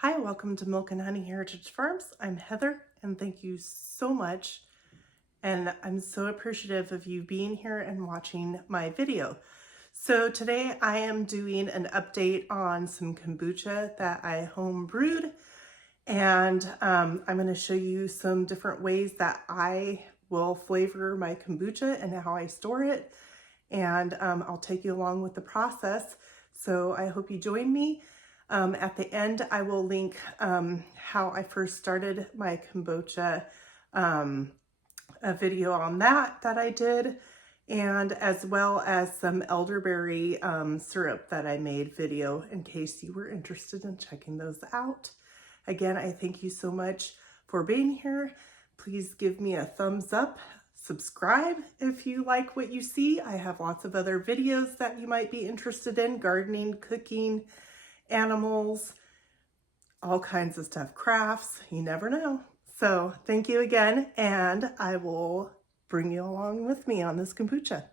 Hi, welcome to Milk and Honey Heritage Farms. I'm Heather, and thank you so much. And I'm so appreciative of you being here and watching my video. So today I am doing an update on some kombucha that I home brewed. And I'm going to show you some different ways that I will flavor my kombucha and how I store it. And I'll take you along with the process. So I hope you join me. At the end, I will link how I first started my kombucha, a video on that I did, and as well as some elderberry syrup that I made video in case you were interested in checking those out. Again, I thank you so much for being here. Please give me a thumbs up. Subscribe if you like what you see. I have lots of other videos that you might be interested in: gardening, cooking, animals, all kinds of stuff, crafts, you never know. So thank you again, and I will bring you along with me on this kombucha.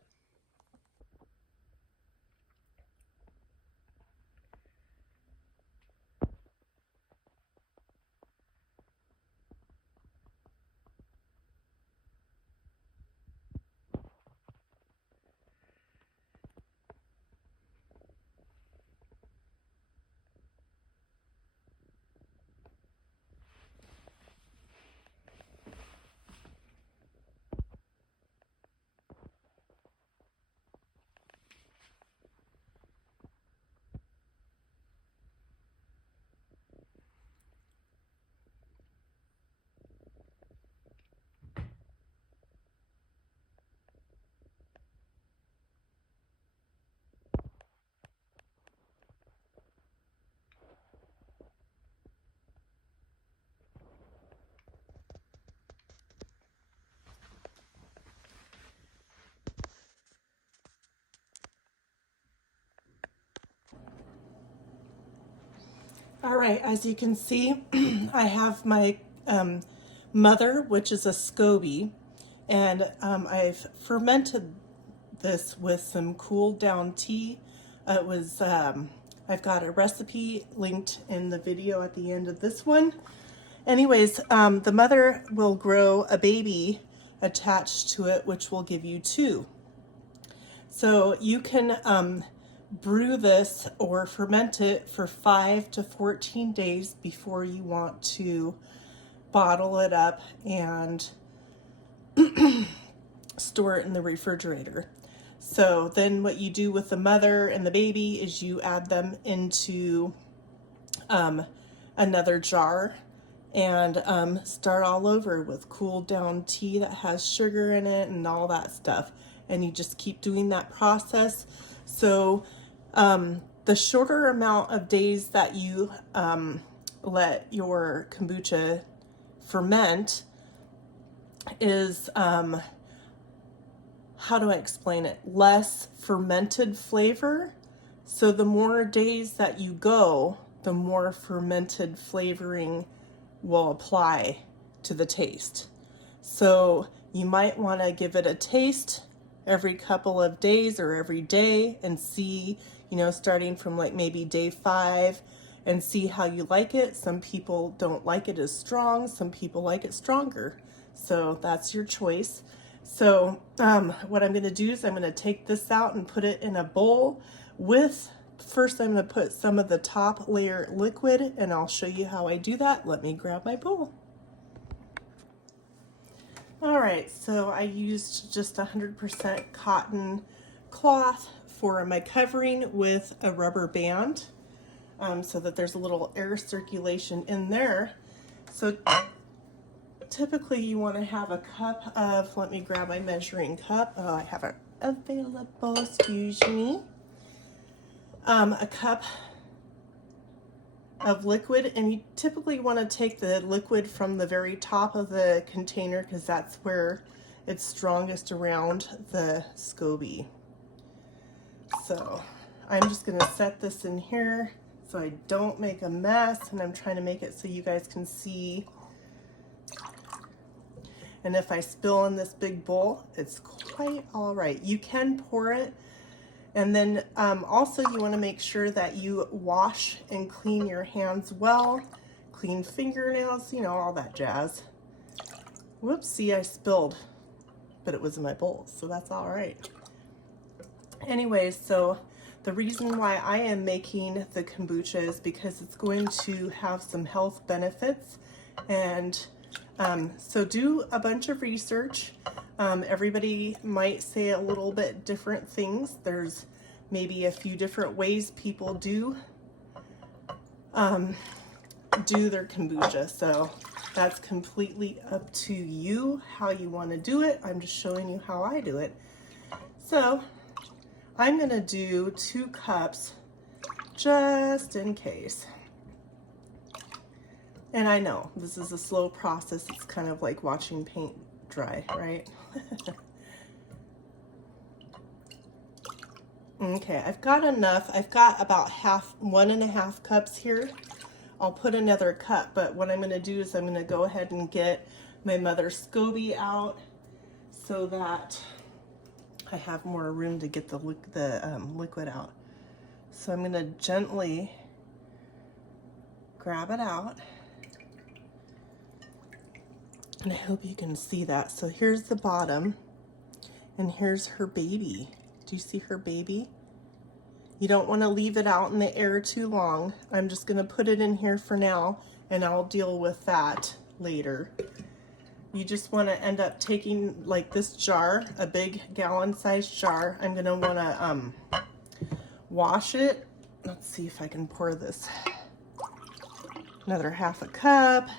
All right, as you can see, I have my mother, which is a SCOBY, and I've fermented this with some cooled down tea. I've got a recipe linked in the video at the end of this one. Anyways, the mother will grow a baby attached to it, which will give you two. So you can brew this or ferment it for 5 to 14 days before you want to bottle it up and store it in the refrigerator. So then what you do with the mother and the baby is you add them into another jar and start all over with cooled down tea that has sugar in it and all that stuff. And you just keep doing that process. So the shorter amount of days that you let your kombucha ferment is, how do I explain it? Less fermented flavor. So the more days that you go, the more fermented flavoring will apply to the taste. So you might want to give it a taste every couple of days or every day and see, starting from like maybe day 5 and see how you like it. Some people don't like it as strong. Some people like it stronger. So that's your choice. So what I'm going to do is I'm going to take this out and put it in a bowl with, first I'm going to put some of the top layer liquid, and I'll show you how I do that. Let me grab my bowl. All right, so I used just 100% cotton cloth for my covering with a rubber band so that there's a little air circulation in there. So typically you want to have a cup of, let me grab my measuring cup. Oh, I have it available, excuse me. A cup of liquid, and you typically want to take the liquid from the very top of the container because that's where it's strongest around the SCOBY. So I'm just going to set this in here so I don't make a mess, and I'm trying to make it so you guys can see. And if I spill in this big bowl, it's quite all right. You can pour it And then also you want to make sure that you wash and clean your hands well, clean fingernails, you know, all that jazz. Whoops, see, I spilled, but it was in my bowl, so that's all right. Anyways, so the reason why I am making the kombucha is because it's going to have some health benefits. And so do a bunch of research. Everybody might say a little bit different things. There's maybe a few different ways people do their kombucha. So that's completely up to you how you want to do it. I'm just showing you how I do it. So I'm gonna do 2 cups just in case. And I know this is a slow process. It's kind of like watching paint dry, right? Okay, I've got enough. I've got about 1.5 cups here. I'll put another cup, but what I'm gonna do is I'm gonna go ahead and get my Mother SCOBY out so that I have more room to get the liquid out. So I'm gonna gently grab it out. And I hope you can see that. So here's the bottom, and here's her baby. Do you see her baby? You don't want to leave it out in the air too long. I'm just going to put it in here for now, and I'll deal with that later. You just want to end up taking like this jar, a big gallon-sized jar. I'm going to want to wash it. Let's see if I can pour this. Another 1/2 cup.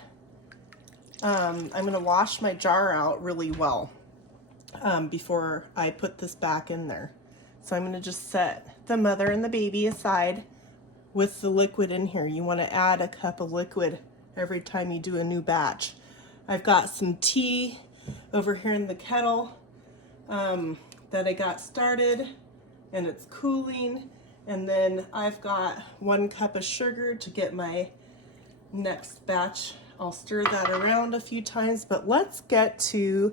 I'm going to wash my jar out really well before I put this back in there. So I'm going to just set the mother and the baby aside with the liquid in here. You want to add a cup of liquid every time you do a new batch. I've got some tea over here in the kettle that I got started, and it's cooling. And then I've got 1 cup of sugar to get my next batch. I'll stir that around a few times, but let's get to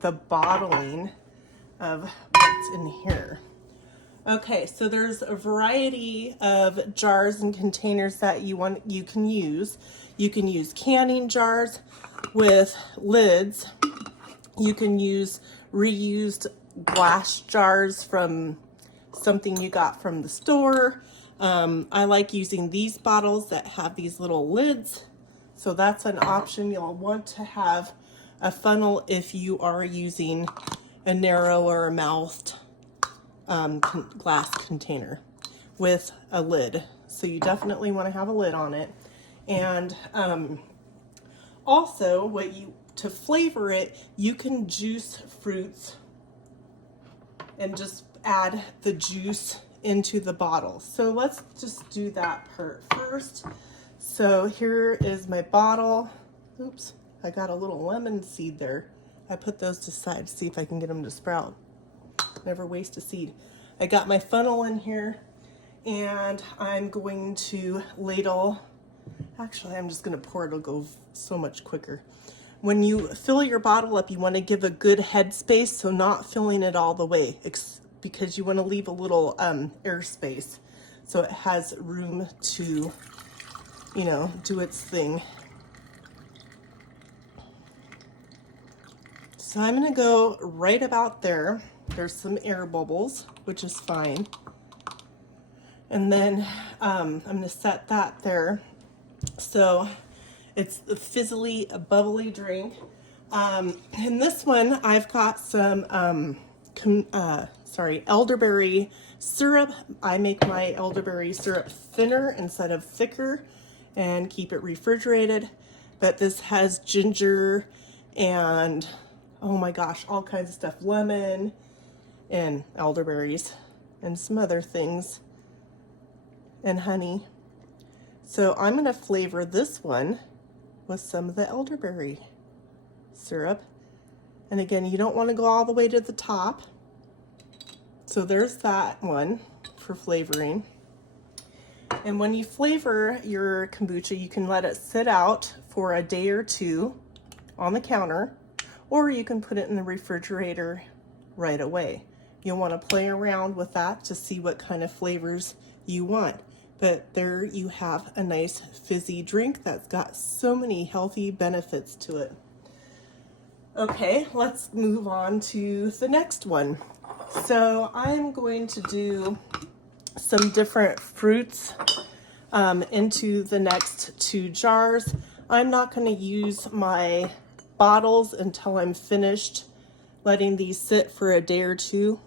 the bottling of what's in here. Okay, so there's a variety of jars and containers that you can use. You can use canning jars with lids. You can use reused glass jars from something you got from the store. I like using these bottles that have these little lids. So that's an option. You'll want to have a funnel if you are using a narrower mouthed glass container with a lid. So you definitely want to have a lid on it. And also to flavor it, you can juice fruits and just add the juice into the bottle. So let's just do that part first. So here is my bottle. Oops, I got a little lemon seed there. I put those to side to see if I can get them to sprout. Never waste a seed. I got my funnel in here, and I'm going to ladle. Actually, I'm just going to pour it. It'll go so much quicker. When you fill your bottle up, you want to give a good head space, so not filling it all the way, because you want to leave a little air space so it has room to, you know, do its thing. So I'm going to go right about there. There's some air bubbles, which is fine. And then I'm going to set that there. So it's the fizzly, bubbly drink. In this one, I've got some elderberry syrup. I make my elderberry syrup thinner instead of thicker and keep it refrigerated. But this has ginger and, oh my gosh, all kinds of stuff. Lemon and elderberries and some other things and honey. So I'm going to flavor this one with some of the elderberry syrup. And again, you don't want to go all the way to the top. So there's that one for flavoring. And when you flavor your kombucha, you can let it sit out for a day or two on the counter, or you can put it in the refrigerator right away. you'll want to play around with that to see what kind of flavors you want. But there you have a nice fizzy drink that's got so many healthy benefits to it. Okay, let's move on to the next one. So I'm going to do some different fruits into the next 2 jars. I'm not going to use my bottles until I'm finished letting these sit for a day or 2.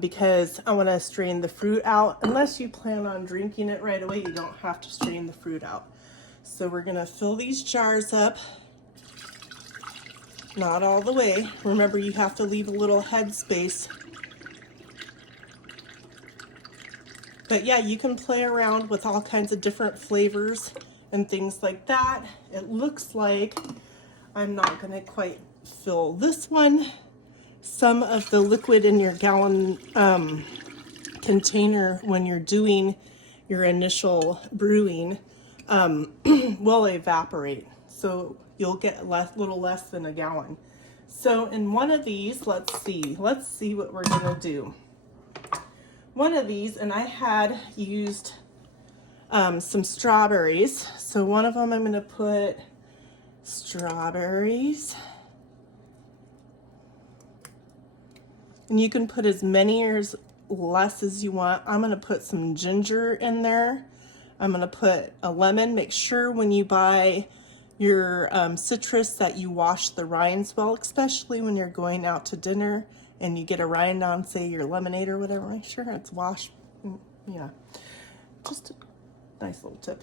Because I want to strain the fruit out. Unless you plan on drinking it right away, you don't have to strain the fruit out. So we're going to fill these jars up. Not all the way. Remember, you have to leave a little head space. But yeah, you can play around with all kinds of different flavors and things like that. It looks like I'm not going to quite fill this one. Some of the liquid in your gallon container when you're doing your initial brewing will evaporate. So you'll get a little less than a gallon. So in one of these, let's see what we're gonna do. One of these, and I had used some strawberries. So one of them I'm gonna put strawberries. And you can put as many or as less as you want. I'm gonna put some ginger in there. I'm gonna put a lemon. Make sure when you buy your citrus that you wash the rinds well, especially when you're going out to dinner and you get a rind on, say, your lemonade or whatever. Make sure it's washed. Yeah, just a nice little tip.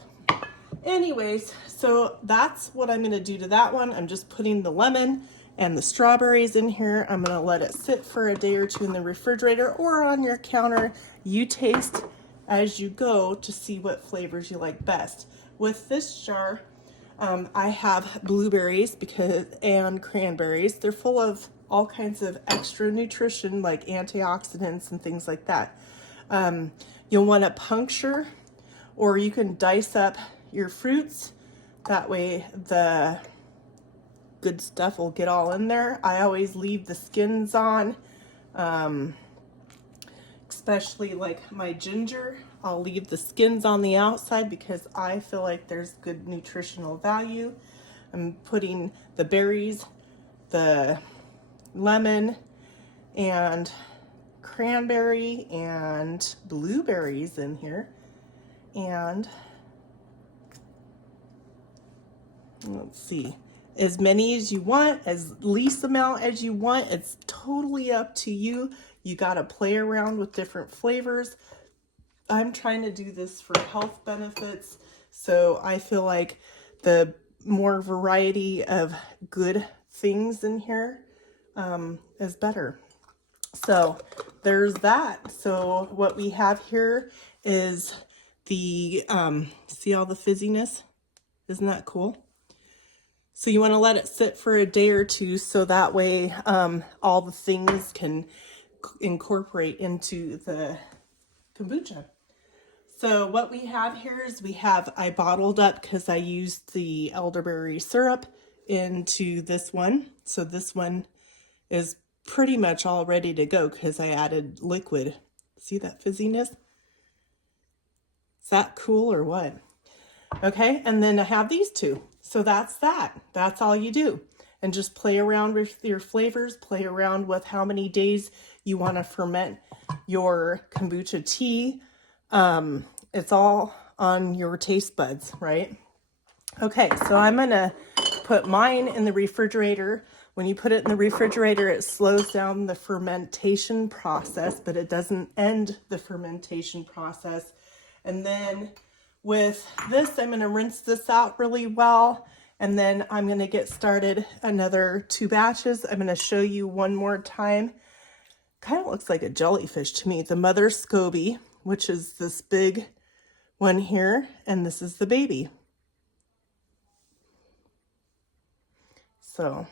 Anyways, so that's what I'm gonna do to that one. I'm just putting the lemon and the strawberries in here. I'm gonna let it sit for a day or 2 in the refrigerator or on your counter. You taste as you go to see what flavors you like best. With this jar, I have blueberries and cranberries. They're full of all kinds of extra nutrition like antioxidants and things like that. You'll wanna puncture, or you can dice up your fruits. That way the good stuff will get all in there. I always leave the skins on, especially like my ginger. I'll leave the skins on the outside because I feel like there's good nutritional value. I'm putting the berries, the lemon, and cranberry and blueberries in here. And let's see, as many as you want, as least amount as you want. It's totally up to you. You got to play around with different flavors. I'm trying to do this for health benefits, so I feel like the more variety of good things in here is better. So there's that. So what we have here is the, see all the fizziness? Isn't that cool? So you want to let it sit for a day or 2 so that way all the things can incorporate into the kombucha. So what we have here is I bottled up because I used the elderberry syrup into this one. So this one is pretty much all ready to go because I added liquid. See that fizziness? Is that cool or what? Okay, and then I have these 2. So that's that. That's all you do. And just play around with your flavors, play around with how many days you want to ferment your kombucha tea. It's all on your taste buds, right? Okay, so I'm gonna put mine in the refrigerator. When you put it in the refrigerator, it slows down the fermentation process, but it doesn't end the fermentation process. And then with this, I'm gonna rinse this out really well, and then I'm gonna get started another 2 batches. I'm gonna show you one more time. Kind of looks like a jellyfish to me. The mother SCOBY, which is this big one here, and this is the baby. So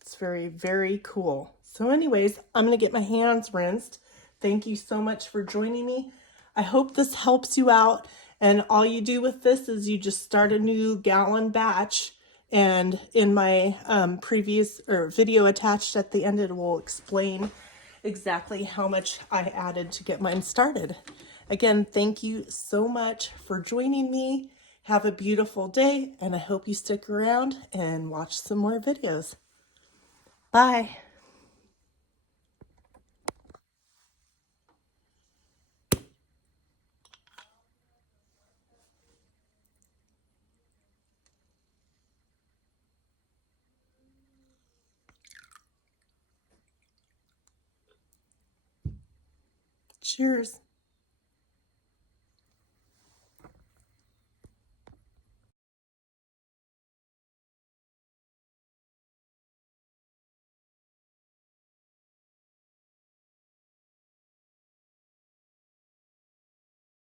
it's very, very cool. So anyways, I'm gonna get my hands rinsed. Thank you so much for joining me. I hope this helps you out. And all you do with this is you just start a new gallon batch. And in my previous video attached at the end, it will explain exactly how much I added to get mine started. Again, thank you so much for joining me. Have a beautiful day, and I hope you stick around and watch some more videos. Bye. Cheers.